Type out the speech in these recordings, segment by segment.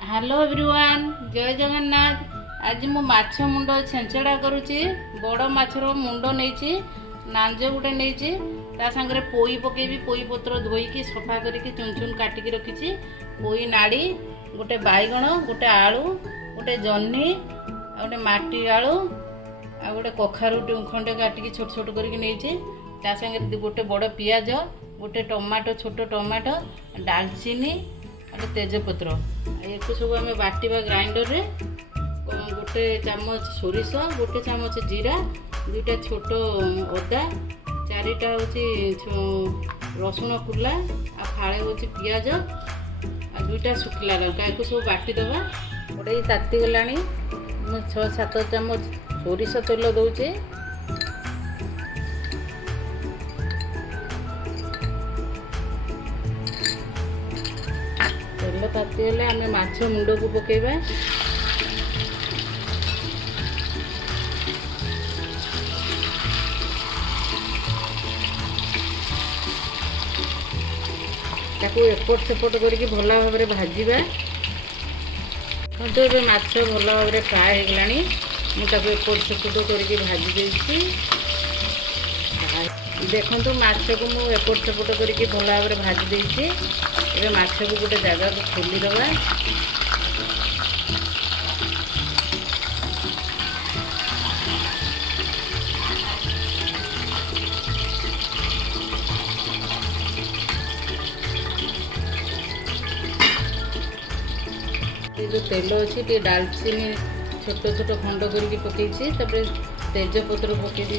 Hello everyone, जय जगन्नाथ। आज मु माछ मुंड छेंचड़ा करुची। बड़ माछर मुंड नहीं नांज गोटे नहीं ता संगे पोई पकेबी। पोई पत्र धोईकी सफा करके चुन चुन काटिकी रखी। पोई नाड़ी गोटे बैगण गोटे आलू गोटे जह्नी गोटे माटी आलू आ गोटे कखारू खंडे काटिकी छोट छोट करके ता संगे गोटे बड़ पियाज गोटे टमाटो छोट टमाटो डालचीनी और तेजपत्र एक सब आम बाटिबा ग्राइंडर रे। गोटे चामच सोरिष गोटे चामच जीरा दुईटा छोट अदा चारिटा हूँ रसुण कुला आ फाड़े हूँ पियाज आ दुईटा शुखला लंका एक सब बाटिदेवा। गोटे ताती गला 6-7 चामच सोरिष तेल दौचे। तेल तातीगले आम माछ मुंड को पकेबा। ताकू एपट सेपट करके भल भाव में भाजवा। तो ये माछ भल भाव में फ्राए हो गलानी। मुझे एपट सेपट करके भाजी देती। देखो माछ को मुझे एपट सेपट करके भल भाव में भाजी देती। ये माछ को गोटे जगह को खोलीदवा। ये जो तेल अच्छी टे डालचीनी छोट छोट खंड करके पकईची। तेजपत्र पकई दी।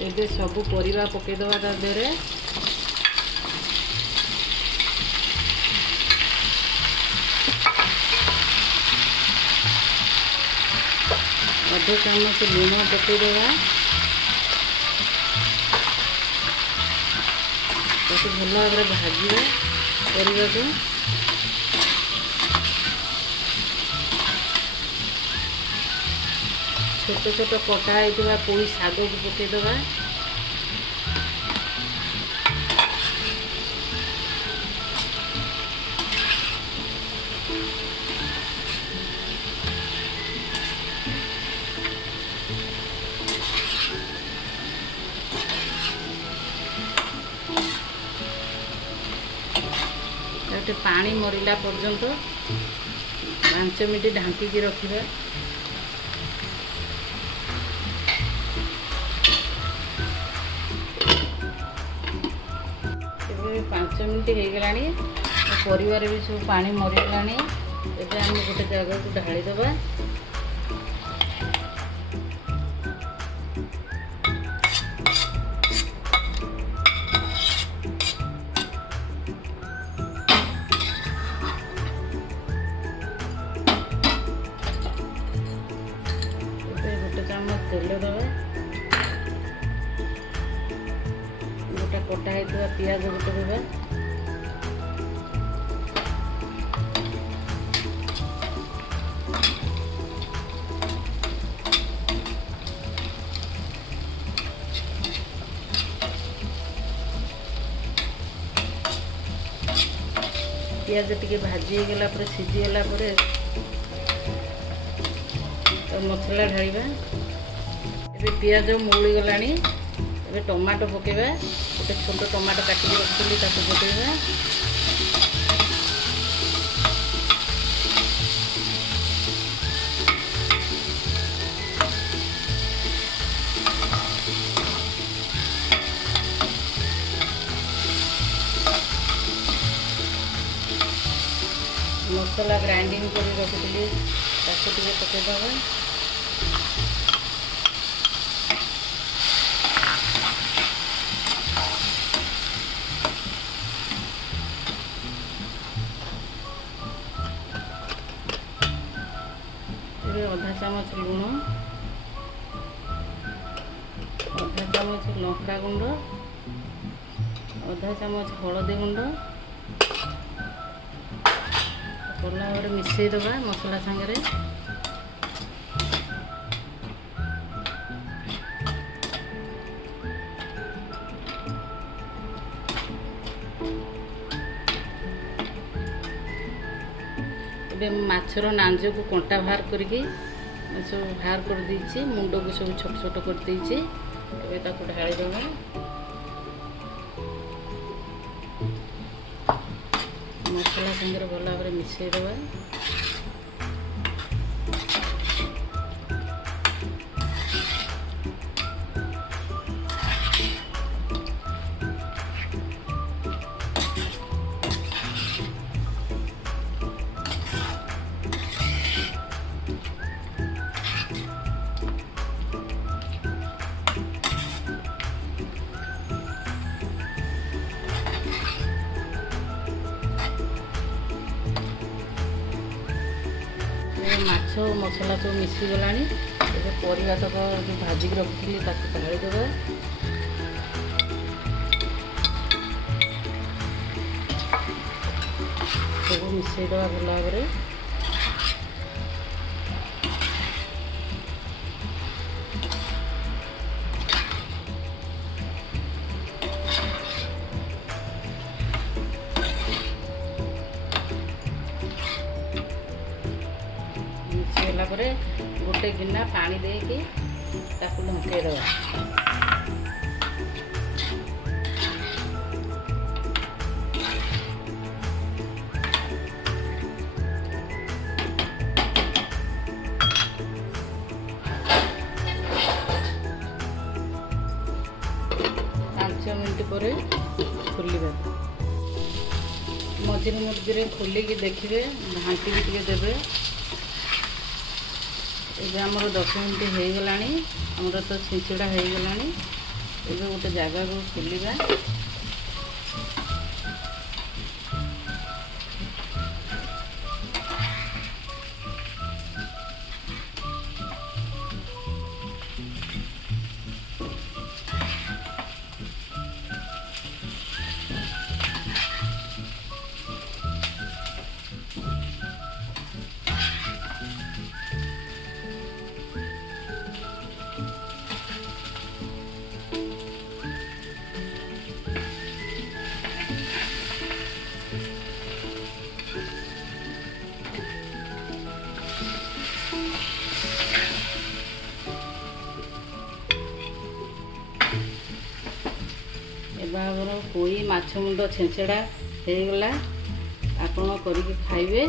एबे सबू परिवा पकईदवा ता देहरे। अध चामच लुण पकईदवा। भल भाव में भाजवा परिवा को। छोट छोट कटा होता पोई शाग को पकईदवा। पानी मरला पर्यंत 5 मिनट ढांकी रखिबा। ये 5 मिनट हो गलानी। परिवार भी सब पानी मरगलानी। एबे हम गोटे जगह को ढाली दबा। तेल दबा। गोटा कटा होता पियाज गोटे देवा। पियाज टिके भाजी गला पर सीझी गला पर मसला ढालिबा। ये पियाज मूली गलानी। ये टमाटो पकेबा। गोटे छोट टमाटो काटिक रखी पकेबा। मसला ग्राइंडिंग कर रखी पकेदबा। आधा चामच लुण आधा चामच लंका गुंड आधा चामच हलदी गुंड भल भाव में मिसईदबा मसला सांगे। ଏବେ ମାଛର ନାଞ୍ଜକୁ କଣ୍ଟା ବାହାର କରିକି ସବୁ ବାହାର କରିଦେଇଛି, ମୁଣ୍ଡକୁ ସବୁ ଛୋଟ ଛୋଟ କରିଦେଇଛି। ଏବେ ତାକୁ ଢାଳିଦେବା। ମସଲା ସାଙ୍ଗରେ ଭଲ ଭାବରେ ମିଶାଇଦେବା। ମାଛ ମସଲା ସବୁ ମିଶିଗଲାଣି। ଏବେ ପରିବା ତକ ଯେଉଁ ଭାଜିକି ରଖିଥିଲି ତାକୁ ଢାଳିଦେବା। ସବୁ ମିଶାଇଦେବା ଭଲ ଭାବରେ। ହେଲା ପରେ ଗୋଟେ ଗିନା ପାଣି ଦେଇକି ତାକୁ ଢଙ୍କେଇଦେବା। ପାଞ୍ଚ ମିନିଟ୍ ପରେ ଖୋଲିବା। ମଝିରେ ମଝିରେ ଖୋଲିକି ଦେଖିବେ, ଘାଣ୍ଟି ବି ଟିକେ ଦେବେ। ଏବେ ଆମର 10 ମିନିଟ୍ ହେଇଗଲାଣି। ଆମର ତ ଛେଞ୍ଚଡ଼ା ହେଇଗଲାଣି। ଏବେ ଗୋଟେ ଜାଗାକୁ ଖୋଲିବା। ଏବେ ଆମର ପୋଇ ମାଛ ମୁଣ୍ଡ ଛେଞ୍ଚଡ଼ା ହେଇଗଲା। ଆପଣ କରିକି ଖାଇବେ।